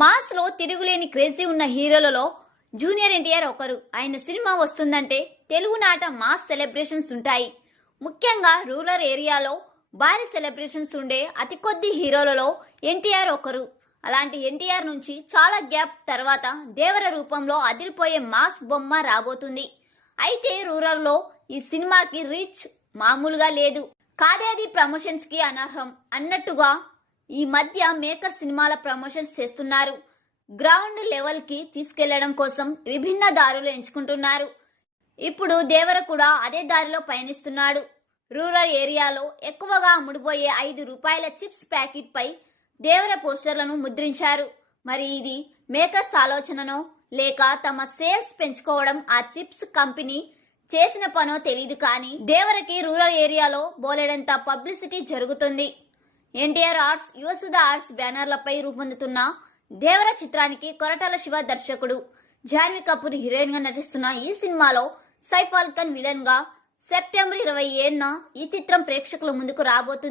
Maslow తిరుగులేని crazy ఉన్న హీరోలలో junior NTR ఒకరు. ఆయన సినిమా వస్తుందంటే తెలుగునాట మాస్ సెలబ్రేషన్స్ ఉంటాయి. ముఖ్యంగా రూరల్ ఏరియాలో భారీ సెలబ్రేషన్స్ ఉండే అతి కొద్ది హీరోలలో ఎన్టీఆర్ ఒకరు. అలాంటి ఎన్టీఆర్ నుంచి చాలా గ్యాప్ తర్వాత దేవర రూపంలో అదిరిపోయే మాస్ బొమ్మ రాబోతుంది. అయితే రూరల్లో ఈ సినిమాకి రీచ్ మామూలుగా లేదు. కాదేది ప్రమోషన్స్కి అనర్హం అన్నట్టుగా ఈ మధ్య మేకర్ సినిమాల ప్రమోషన్స్ చేస్తున్నారు. గ్రౌండ్ లెవెల్కి తీసుకెళ్ళడం కోసం విభిన్న దారులు ఎంచుకుంటున్నారు. ఇప్పుడు దేవర కూడా అదే దారిలో పయనిస్తున్నాడు. రూరల్ ఏరియాలో ఎక్కువగా అమ్ముడుపోయే ఐదు రూపాయల చిప్స్ ప్యాకెట్ పై దేవర పోస్టర్లను ముద్రించారు. మరి ఇది మేకర్స్ ఆలోచననో లేక తమ సేల్స్ పెంచుకోవడం ఆ చిప్స్ కంపెనీ చేసిన పనో తెలియదు కానీ దేవరకి రూరల్ ఏరియాలో బోలెడంత పబ్లిసిటీ జరుగుతుంది. ఎన్టీఆర్ ఆర్ట్స్ యువసుధ ఆర్ట్స్ బ్యానర్లపై రూపొందుతున్న దేవర చిత్రానికి కొరటాల శివ దర్శకుడు జాన్వీ కపూర్ హీరోయిన్గా నటిస్తున్న ఈ సినిమాలో సైఫ్ అల్కన్ విలన్గా సెప్టెంబర్ ఇరవై ఏడున ఈ చిత్రం ప్రేక్షకుల ముందుకు రాబోతుంది.